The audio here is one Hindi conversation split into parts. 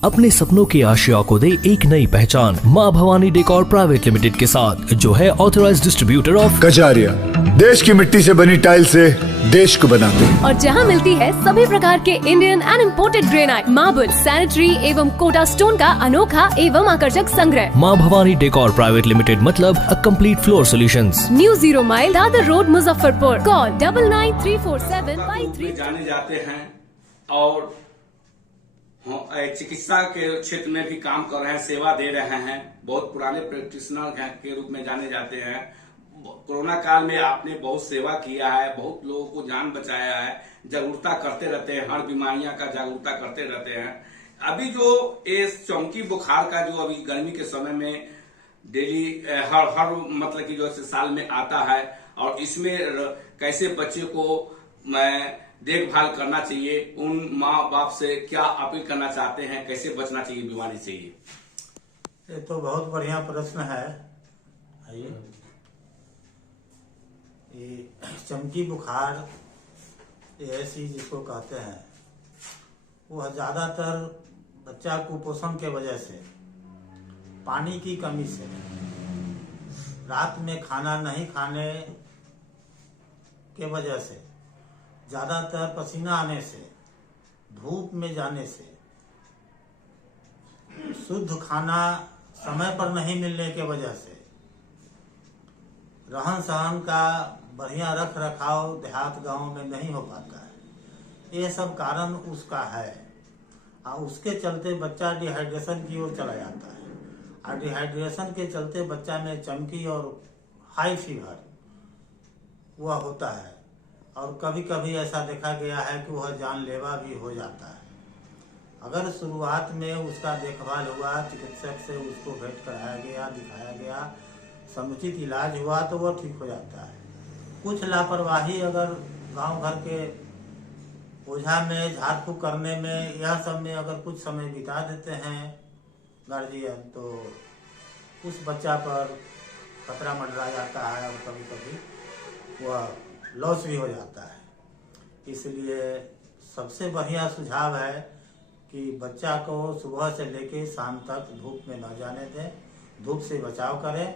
अपने सपनों की आशिया को दे एक नई पहचान माँ भवानी डेकोर प्राइवेट लिमिटेड के साथ, जो है ऑथराइज्ड डिस्ट्रीब्यूटर ऑफ कजारिया। देश की मिट्टी से बनी टाइल से देश को बनाते हैं। और जहाँ मिलती है सभी प्रकार के Indian and imported granite, marble, sanitary एवं कोटा स्टोन का अनोखा एवं आकर्षक संग्रह। माँ भवानी डेकोर प्राइवेट लिमिटेड मतलब a complete floor solutions. New 0 mile Dadar road, Muzaffarpur. Call 99347553। जाने जाते हैं और चिकित्सा के क्षेत्र में भी काम कर रहे हैं, सेवा दे रहे हैं, बहुत पुराने प्रैक्टिशनर के रूप में जाने जाते हैं। कोरोना काल में आपने बहुत सेवा किया है, बहुत लोगों को जान बचाया है, जागरूकता करते रहते हैं, हर बीमारियां का जागरूकता करते रहते हैं। अभी जो इस चौंकी बुखार का जो अभी गर्मी के समय में डेली हर मतलब कि जो साल में आता है, और इसमें कैसे बच्चे को मैं देखभाल करना चाहिए, उन माँ बाप से क्या अपील करना चाहते हैं, कैसे बचना चाहिए बीमारी से? ये तो बहुत बढ़िया प्रश्न है। ये चमकी बुखार ये ऐसी जिसको कहते हैं, वह ज्यादातर बच्चा कुपोषण के वजह से, पानी की कमी से, रात में खाना नहीं खाने के वजह से, ज्यादातर पसीना आने से, धूप में जाने से, शुद्ध खाना समय पर नहीं मिलने के वजह से, रहन सहन का बढ़िया रख रखाव देहात गांव में नहीं हो पाता है, ये सब कारण उसका है। और उसके चलते बच्चा डिहाइड्रेशन की ओर चला जाता है, और डिहाइड्रेशन के चलते बच्चा में चमकी और हाई फीवर वह होता है, और कभी कभी ऐसा देखा गया है कि वह जानलेवा भी हो जाता है। अगर शुरुआत में उसका देखभाल हुआ, चिकित्सक से उसको भेंट कराया गया, दिखाया गया, समुचित इलाज हुआ तो वह ठीक हो जाता है। कुछ लापरवाही अगर गांव घर के ओझा में, झाड़ फूक करने में, यह सब में अगर कुछ समय बिता देते हैं गार्जियन, तो उस बच्चा पर खतरा मंडरा जाता है, और कभी कभी वह लॉस भी हो जाता है। इसलिए सबसे बढ़िया सुझाव है कि बच्चा को सुबह से लेकर शाम तक धूप में न जाने दें, धूप से बचाव करें।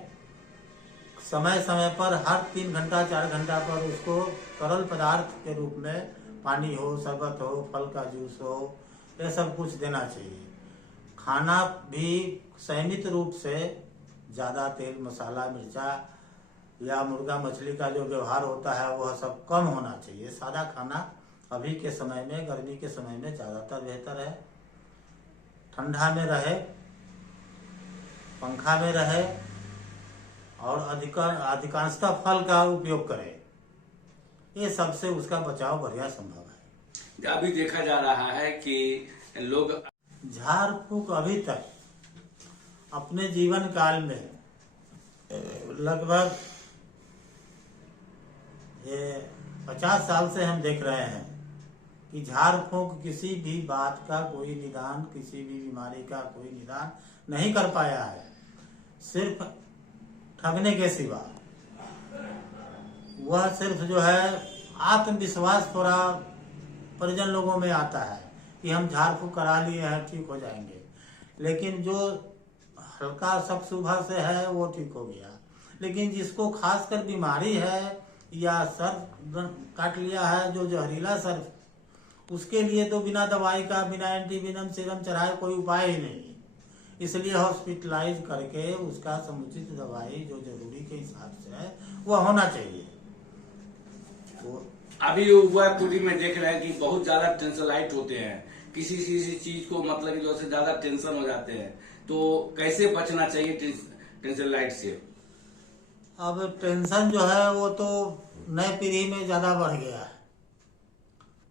समय समय पर हर 3 घंटा 4 घंटा पर उसको तरल पदार्थ के रूप में पानी हो, शरबत हो, फल का जूस हो, ये सब कुछ देना चाहिए। खाना भी सीमित रूप से, ज़्यादा तेल मसाला मिर्चा या मुर्गा मछली का जो व्यवहार होता है वह सब कम होना चाहिए। सादा खाना अभी के समय में, गर्मी के समय में ज़्यादातर बेहतर है। ठंडा में रहे, पंखा में रहे, और अधिकांशतः फल का उपयोग करें। ये सबसे उसका बचाव बढ़िया संभव है। अभी देखा जा रहा है कि लोग झाड़ फूक अभी तक अपने जीवन काल में लगभग 50 साल से हम देख रहे हैं कि झाड़ फूक किसी भी बात का कोई निदान, किसी भी बीमारी का कोई निदान नहीं कर पाया है, सिर्फ ठगने के सिवा। वह सिर्फ जो है आत्मविश्वास थोड़ा परिजन लोगों में आता है कि हम झाड़ फूक करा लिए हैं, ठीक हो जाएंगे, लेकिन जो हल्का सब सुबह से है वो ठीक हो गया। लेकिन जिसको खासकर बीमारी है या सर्फ काट लिया है, जो जहरीला सर्फ, उसके लिए तो बिना दवाई का, बिना एंटीवेनम सीरम चढ़ाए कोई उपाय ही नहीं। इसलिए हॉस्पिटलाइज करके उसका समुचित दवाई जो जरूरी के हिसाब से है वह होना चाहिए। तो अभी युवा पीढ़ी में देख रहे हैं कि बहुत ज्यादा टेंशन लाइट होते हैं, किसी चीज को मतलब जो से ज्यादा टेंशन हो जाते हैं, तो कैसे बचना चाहिए टेंशन लाइट से? अब टेंशन जो है वो तो नई पीढ़ी में ज्यादा बढ़ गया है।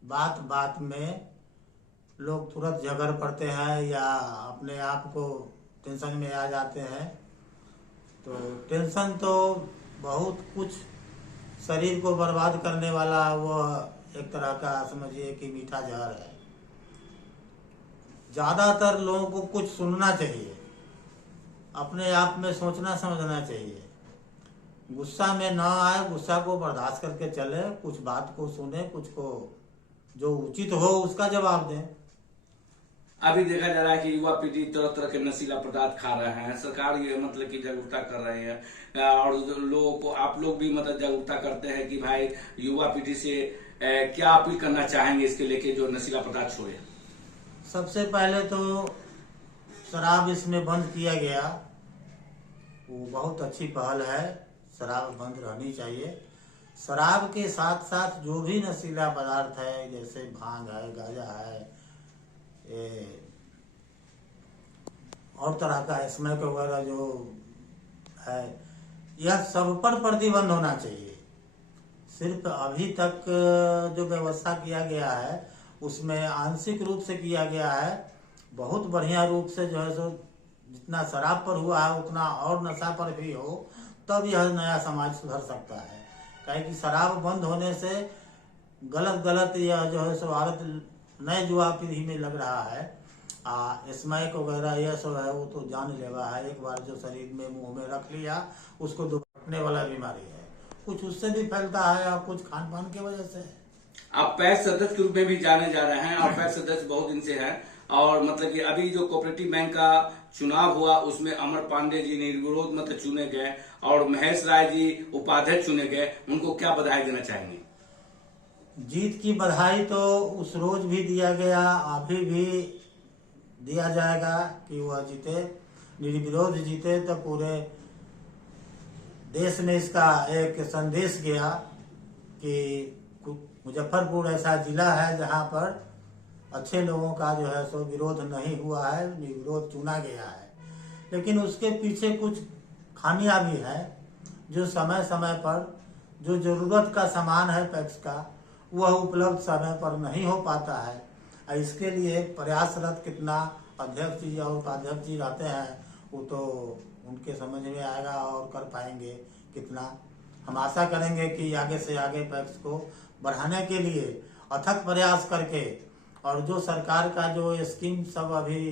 बात बात में लोग तुरंत झगड़ पड़ते हैं या अपने आप को टेंशन में आ जाते हैं। तो टेंशन तो बहुत कुछ शरीर को बर्बाद करने वाला वह एक तरह का समझिए कि मीठा जहर है। ज्यादातर लोगों को कुछ सुनना चाहिए, अपने आप में सोचना समझना चाहिए, गुस्सा में न आए, गुस्सा को बर्दाश्त करके चले, कुछ बात को सुने, कुछ को जो उचित हो उसका जवाब दें। अभी देखा जा रहा है कि युवा पीढ़ी तरह तरह के नशीला पदार्थ खा रहे हैं। सरकार ये मतलब कि जागरूकता कर रही है और लोगों को, आप लोग भी मतलब जागरूकता करते हैं कि भाई युवा पीढ़ी से क्या अपील करना चाहेंगे इसके लेके जो नशीला पदार्थ छोड़े? सबसे पहले तो शराब इसमें बंद किया गया, वो बहुत अच्छी पहल है। शराब बंद रहनी चाहिए। शराब के साथ साथ जो भी नशीला पदार्थ है, जैसे भांग है, गांजा है, और तरह का स्मैक वगैरह जो है, यह सब पर प्रतिबंध होना चाहिए। सिर्फ अभी तक जो व्यवस्था किया गया है उसमें आंशिक रूप से किया गया है। बहुत बढ़िया रूप से जो है सो जितना शराब पर हुआ है उतना और नशा पर भी हो, तब यह नया समाज सुधर सकता है। काहे कि शराब बंद होने से गलत यह जो है सो आदत नए युवा पीढ़ी में लग रहा है। स्मैक वगैरह यह सब है वो तो जानलेवा है। एक बार जो शरीर में मुंह में रख लिया उसको दुर्घटने वाला बीमारी है। कुछ उससे भी फैलता है और कुछ खान पान की वजह से। आप पैक्स सदस्य के रूप में भी जाने जा रहे हैं और पैक्स सदस्य बहुत दिन से हैं, और मतलब कि अभी जो कोऑपरेटिव बैंक का चुनाव हुआ उसमें अमर पांडे जी निर्विरोध मतलब चुने गए और महेश राय जी उपाध्यक्ष चुने गए, उनको क्या बधाई देना चाहेंगे? जीत की बधाई तो उस रोज भी दिया गया, अभी भी दिया जाएगा कि वह जीते, निर्विरोध जीते। तो पूरे देश में इसका एक संदेश गया कि मुजफ्फरपुर ऐसा जिला है जहां पर अच्छे लोगों का जो है सो विरोध नहीं हुआ है, निर्विरोध चुना गया है। लेकिन उसके पीछे कुछ खामियां भी है, जो समय समय पर जो जरूरत का सामान है पैक्स का वह उपलब्ध समय पर नहीं हो पाता है। इसके लिए प्रयासरत कितना अध्यक्ष जी और उपाध्यक्ष जी रहते हैं वो तो उनके समझ में आएगा और कर पाएंगे कितना। हम आशा करेंगे कि आगे से आगे पैक्स को बढ़ाने के लिए अथक प्रयास करके, और जो सरकार का जो स्कीम सब अभी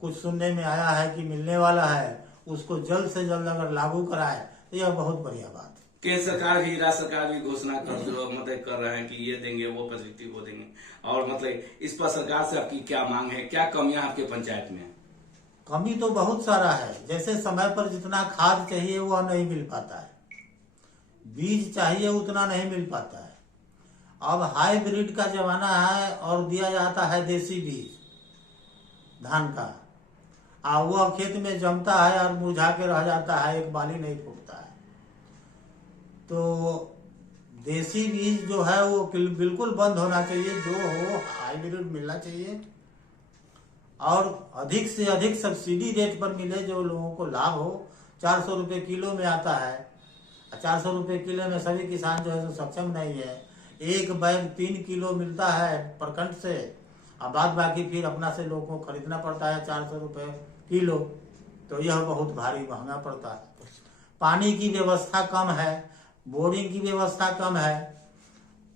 कुछ सुनने में आया है कि मिलने वाला है, उसको जल्द से जल्द अगर लागू कराए तो यह बहुत बढ़िया बात है। केंद्र सरकार भी, राज्य सरकार भी घोषणा कर रहे हैं कि ये देंगे, वो फैसिलिटी वो देंगे, और मतलब इस पर सरकार से आपकी क्या मांग है, क्या कमियां आपके पंचायत में? कमी तो बहुत सारा है। जैसे समय पर जितना खाद चाहिए वह नहीं मिल पाता है, बीज चाहिए उतना नहीं मिल पाता है। अब हाइब्रिड का जमाना है और दिया जाता है देसी बीज धान का, वह खेत में जमता है और मुरझा के रह जाता है, एक बाली नहीं फूटता है। तो देसी बीज जो है वो बिल्कुल बंद होना चाहिए, जो हो हाइब्रिड मिलना चाहिए, और अधिक से अधिक सब्सिडी रेट पर मिले जो लोगों को लाभ हो। 400 रुपये किलो में आता है, 400 रुपये किलो में सभी किसान जो है तो सक्षम नहीं है। एक बैग 3 किलो मिलता है प्रखंड से, और बाद बाकी फिर अपना से लोगों को खरीदना पड़ता है 400 रुपये किलो। तो यह बहुत भारी महंगा पड़ता है। पानी की व्यवस्था कम है, बोरिंग की व्यवस्था कम है।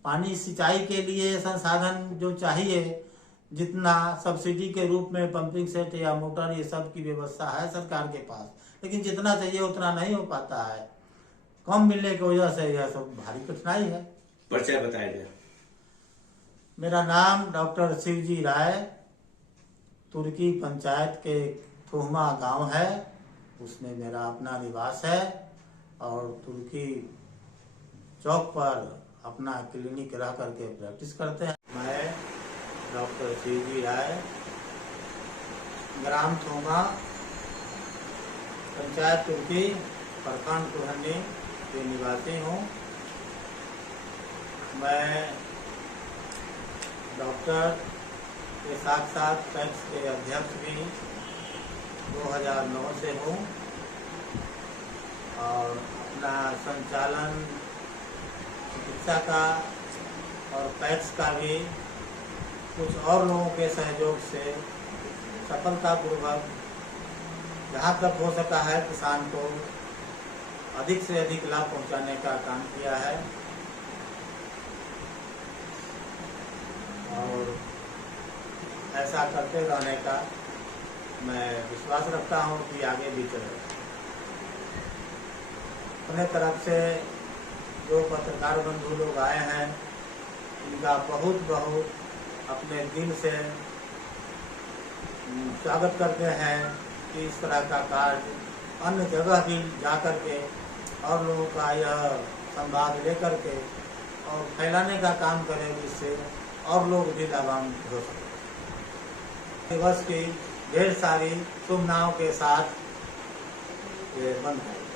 पानी सिंचाई के लिए संसाधन जो चाहिए जितना सब्सिडी के रूप में पंपिंग सेट या मोटर ये सब की व्यवस्था है सरकार के पास, लेकिन जितना चाहिए उतना नहीं हो पाता है। कम मिलने की वजह से यह सब भारी कठिनाई है। परिचय बताइए। मेरा नाम डॉक्टर शिवजी राय, तुर्की पंचायत के थोहमा गांव है, उसमें मेरा अपना निवास है, और तुर्की चौक पर अपना क्लिनिक रह करके प्रैक्टिस करते हैं। मैं डॉक्टर शिवजी राय, ग्राम थोमा, पंचायत तुर्की, प्रखंड कुहनी के निवासी हूँ। मैं डॉक्टर के साथ साथ पैक्स के अध्यक्ष भी 2009 से हूँ, और अपना संचालन चिकित्सा का और पैक्स का भी कुछ और लोगों के सहयोग से सफलतापूर्वक जहाँ तक हो सका है किसान को अधिक से अधिक लाभ पहुँचाने का काम किया है, और ऐसा करते रहने का मैं विश्वास रखता हूँ कि आगे भी चले। अपने तरफ से जो पत्रकार बंधु लोग आए हैं इनका बहुत बहुत अपने दिल से स्वागत करते हैं कि इस तरह का कार्य अन्य जगह भी जा कर के और लोगों का यह संवाद लेकर के और फैलाने का काम करें, जिससे और लोग भी लाभान्वित हो सकें। दिवस की ढेर सारी शुभकामनाओं के साथ ये बंद है।